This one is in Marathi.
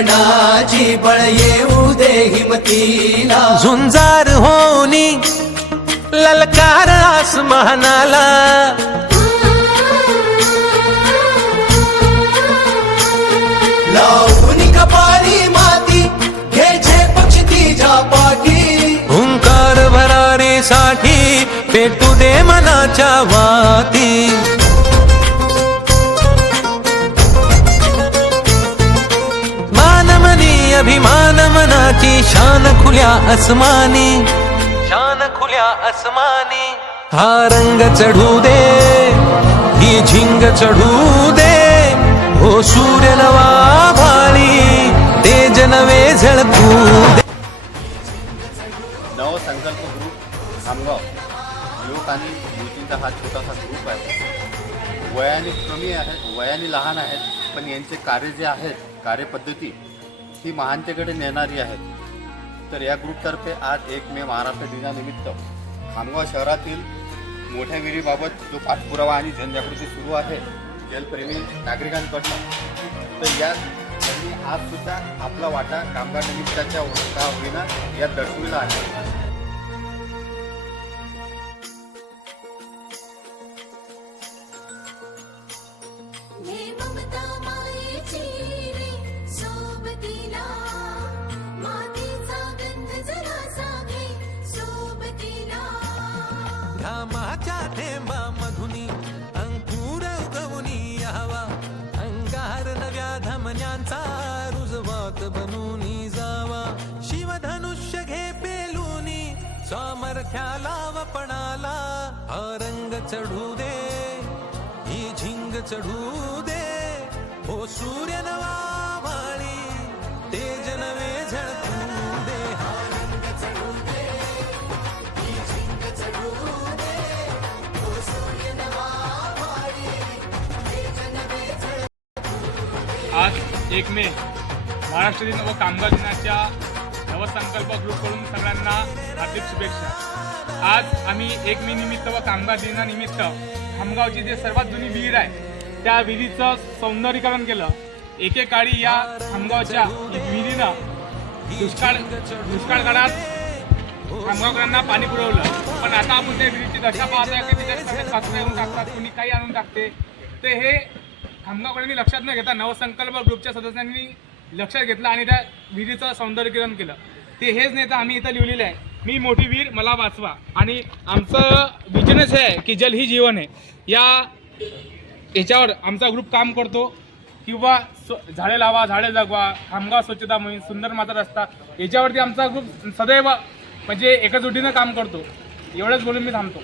मरणाची बळ येऊ दे हिमतीला. झुंजार होनी ललकार आसमानाला. लावून कपाळी माती घ्यायचे पक्ष तिच्या पाठी. हुंकार भरारीसाठी पेटू दे मनाच्या वाती. अभिमान मनाची शान खुल्या अस्मानी शान खुल्या अस्मानी हा रंग चढू दे ही झिंग चढू दे. हो सूर्य नवा भाळी तेज नवे झळकू दे. नवसंकल्प ग्रुप खामगाव युवक आणि युवतींचा हा छोटासा ग्रुप आहे. वयाने कमी आहेत वयाने लहान आहेत पण यांचे कार्य जे आहेत कार्यपद्धती ही महानतेकडे नेणारी आहेत. तर या ग्रुपतर्फे आज एक मे महाराष्ट्र दिनानिमित्त खामगाव शहरातील मोठ्या विहिरीबाबत जो पाठपुरावा आणि जनजागृती सुरू आहे जलप्रेमी नागरिकांकडनं तर या त्यांनी आजसुद्धा आपला वाटा कामगार निमित्ताच्या का होईना यात दर्शविला आहे. घामाच्या थेंबा मधुनी अंकुर उगवनी यावा. अंगार नव्या धमन्यांचा रुजवात बनूनी जावा. शिवधनुष्य घे पेलूनी सामर्थ्याला वपणाला हा रंग चढू दे ही झिंग चढू दे. हो सूर्य नवा एक मे महाराष्ट्र दिन व कामगार दिनाच्या नवसंकल्प ग्रुपकडून सगळ्यांना हार्दिक शुभेच्छा. आज आम्ही एक मे निमित्त व कामगार दिनानिमित्त खामगावची जे सर्वात जुनी विहीर आहे त्या विहिरीचं सौंदर्यीकरण केलं. एकेकाळी या खामगावच्या विहिरीनं दुष्काळ दुष्काळ काळात खामगावकरांना पाणी पुरवलं. पण आता आपण त्या विहिरीची दशा पाहतोय की तिथे सगळे कचरा येऊन टाकतात कुणी काही आणून टाकते. ते हे खामगावकरांनी लक्षात न घेता नवसंकल्प ग्रुपच्या सदस्यांनी लक्षात घेतलं आणि त्या विहिरीचं सौंदर्यीकरण केलं. ते हेच नेता आम्ही इथं लिहिलेलं आहे. मी मोठी विहीर मला वाचवा. आणि आमचं विजनच आहे की जल ही जीवन आहे. या याच्यावर आमचा ग्रुप काम करतो. किंवा स्व- झाडे लावा झाडे जगवा खामगाव स्वच्छता मोहीम सुंदर माता रस्ता याच्यावरती आमचा ग्रुप सदैव म्हणजे एकजुटीनं काम करतो. एवढंच बोलून मी थांबतो.